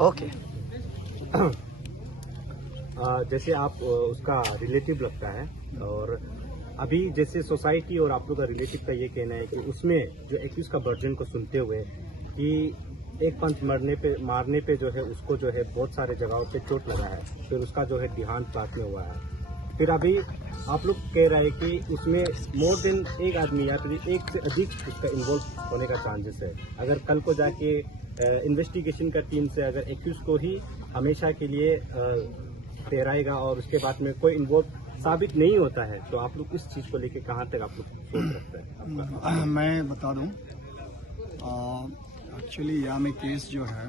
Okay. जैसे आप उसका रिलेटिव लगता है, और अभी जैसे सोसाइटी और आप लोग का रिलेटिव का ये कहना है कि उसमें जो एक्यूज का वर्जन को सुनते हुए कि एक पंच मारने पे जो है उसको जो है बहुत सारे जगहों पे चोट लगा है, फिर उसका जो है देहांत रात में हुआ है। फिर अभी आप लोग कह रहे हैं कि उसमें मोर देन एक आदमी या फिर एक से अधिक उसका इन्वॉल्व होने का चांसेस है। अगर कल को जाके इन्वेस्टिगेशन का टीम से अगर एक्यूज को ही हमेशा के लिए ठहराएगा और उसके बाद में कोई इन्वॉल्व साबित नहीं होता है, तो आप लोग इस चीज़ को लेके कहाँ तक आप लोग सोच रखते हैं? मैं बता दूं, एक्चुअली यहाँ में केस जो है,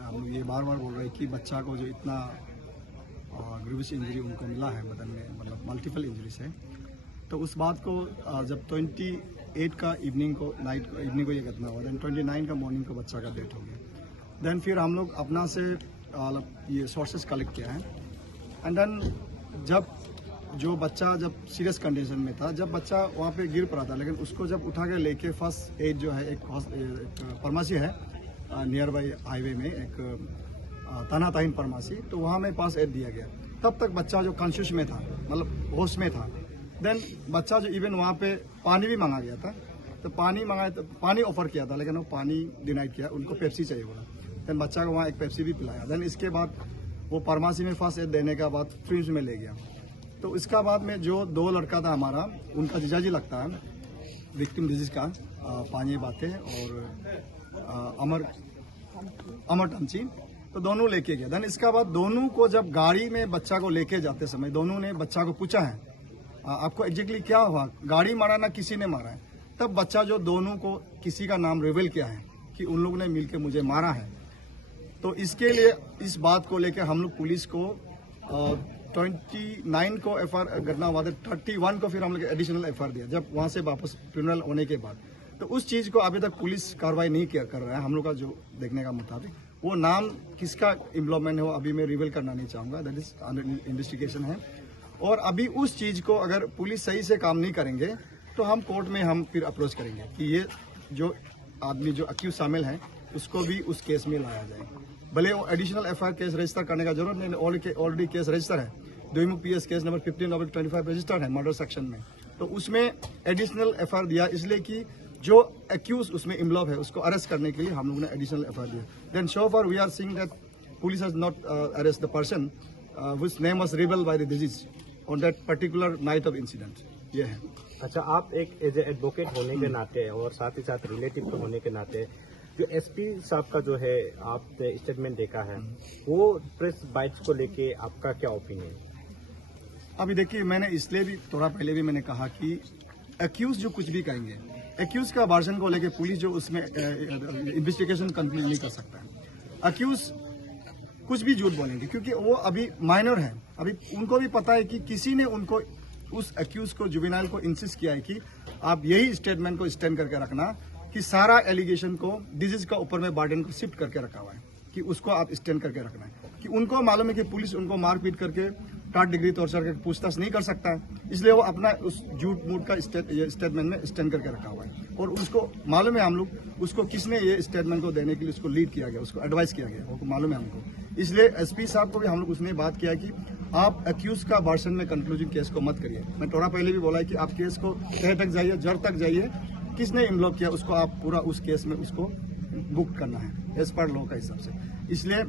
हम लोग ये बार बार बोल रहे हैं कि बच्चा को जो इतना ग्रीवियस इंजरी उनको मिला है बदन में, मतलब मल्टीपल इंजरीज है, तो उस बात को जब 28 का इवनिंग को ये घटना हुआ, देन 29 का मॉर्निंग को बच्चा का डेथ हो गया। देन फिर हम लोग अपना से ये सोर्सेस कलेक्ट किया है, एंड देन जब जब सीरियस कंडीशन में था, जब बच्चा वहाँ पे गिर पड़ा था, लेकिन उसको जब उठा के लेके फर्स्ट एड जो है एक फार्मेसी है नियर बाई हाईवे में, एक तानाताइन फार्मेसी, तो वहाँ में पास एड दिया गया। तब तक बच्चा जो कॉन्शियस में था, मतलब होश में था। देन बच्चा जो इवन वहाँ पे पानी भी मांगा गया था, तो पानी ऑफर किया था, लेकिन वो पानी डिनाई किया, उनको पेप्सी चाहिए बोला। देन बच्चा को वहाँ एक पेप्सी भी पिलाया। देन इसके बाद वो फार्मेसी में फर्स्ट एड देने के बाद फ्रिज में ले गया। तो इसका बाद में जो 2 लड़का था हमारा, उनका जीजाजी लगता है विक्टिम डिजीज का, पानी बातें और अमर टंची, तो दोनों लेके गया। देन इसका बाद दोनों को जब गाड़ी में बच्चा को लेके जाते समय दोनों ने बच्चा को पूछा है आपको एग्जैक्टली क्या हुआ, गाड़ी मारा ना किसी ने मारा है। तब बच्चा जो दोनों को किसी का नाम रिवील किया है कि उन लोगों ने मिलकर मुझे मारा है। तो इसके लिए इस बात को लेकर हम लोग पुलिस को 29 को एफआईआर घटना हुआ था, 31 को फिर हम लोग एडिशनल एफआईआर दिया जब वहाँ से वापस ट्रिब्यूनल होने के बाद। तो उस चीज़ को अभी तक पुलिस कार्रवाई नहीं कर रहा है। हम लोग का जो देखने का मुताबिक वो नाम किसका इन्वॉल्वमेंट है वो अभी मैं रिवील करना नहीं चाहूँगा, दैट इज अंडर इन्वेस्टिगेशन है। और अभी उस चीज़ को अगर पुलिस सही से काम नहीं करेंगे तो हम कोर्ट में हम फिर अप्रोच करेंगे कि ये जो आदमी जो अक्यूज शामिल है उसको भी उस केस में लाया जाए। भले वो एडिशनल एफआईआर केस रजिस्टर करने का जरूरत नहीं, ऑलरेडी केस रजिस्टर है, द्विमुख पीएस केस नंबर 15/25 रजिस्टर्ड है मर्डर सेक्शन में। तो उसमें एडिशनल एफआईआर दिया इसलिए कि जो एक्यूज उसमें इन्वॉल्व है उसको अरेस्ट करने के लिए हम लोगों ने एडिशनल एफआईआर दिया। Then so far we are seeing that police has not arrest the person which name was revealed by the disease on that particular night of incident. ये है। अच्छा, आप एक एज एडवोकेट होने के नाते और साथ ही साथ रिलेटिव होने के नाते, जो एसपी साहब का जो है आपने स्टेटमेंट देखा है, वो प्रेस बाइट्स को लेके आपका क्या ओपिनियन? अभी देखिए, मैंने इसलिए भी थोड़ा पहले भी मैंने कहा कि एक्यूज जो कुछ भी कहेंगे, एक्यूज का वर्जन को लेके पुलिस जो उसमें इन्वेस्टिगेशन कंक्लूड नहीं कर सकता है। एक्यूज कुछ भी झूठ बोलेंगे क्योंकि वो अभी माइनर है। अभी उनको भी पता है कि किसी ने उनको उस एक्यूज को जुवेनाइल को इंसिस्ट किया है कि आप यही स्टेटमेंट को स्टैंड करके रखना कि सारा एलिगेशन को डिजीज का ऊपर में बर्डन को शिफ्ट करके रखा हुआ है कि उसको आप स्टैंड करके रखना है। कि उनको मालूम है कि पुलिस उनको मारपीट करके 3rd डिग्री टॉर्चर करके पूछताछ नहीं कर सकता है, इसलिए वो अपना उस झूठ मूठ का स्टेटमेंट में स्टैंड करके रखा हुआ है। और उसको मालूम है हम लोग उसको किसने ये स्टेटमेंट को देने के लिए उसको लीड किया गया, उसको एडवाइस किया गया, वो मालूम है हमको। इसलिए एसपी साहब को भी हम लोग उसने बात किया कि आप एक्यूज का वर्जन में कंक्लूजन केस को मत करिए। मैं थोड़ा पहले भी बोला है कि आप केस को तह तक जाइए, जड़ तक जाइए, किसने इन्वॉल्व किया उसको आप पूरा उस केस में उसको बुक करना है एज पर लॉ का हिसाब से। इसलिए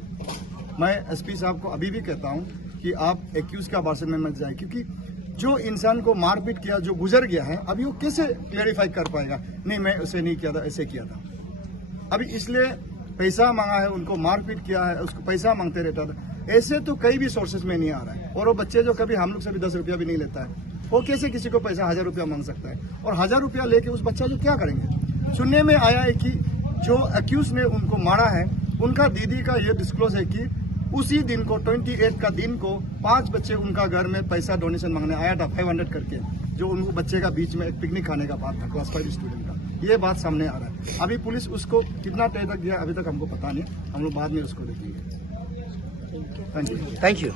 मैं एसपी साहब को अभी भी कहता हूं कि आप एक्यूज का वर्जन में मत जाए, क्योंकि जो इंसान को मारपीट किया, जो गुजर गया है, अभी वो कैसे क्लेरिफाई कर पाएगा, नहीं मैं उसे नहीं किया था, ऐसे किया था। अभी इसलिए पैसा मांगा है, उनको मारपीट किया है, उसको पैसा मांगते रहता था, ऐसे तो कई भी सोर्सेज में नहीं आ रहा है। और वो बच्चे जो कभी हम लोग से भी 10 रुपया भी नहीं लेता है, वो कैसे किसी को पैसा 1000 रुपया मांग सकता है? और 1000 रुपया लेके उस बच्चा जो क्या करेंगे? सुनने में आया है कि जो एक्यूज ने उनको मारा है, उनका दीदी का ये डिस्क्लोज है कि उसी दिन को 28 का दिन को 5 बच्चे उनका घर में पैसा डोनेशन मांगने आया था 500 करके, जो उनको बच्चे का बीच में एक पिकनिक खाने का बात था, क्लास 5 स्टूडेंट का। ये बात सामने आ रहा है। अभी पुलिस उसको कितना तय तक गया अभी तक हमको पता नहीं, हम लोग बाद में उसको देखेंगे। Thank you.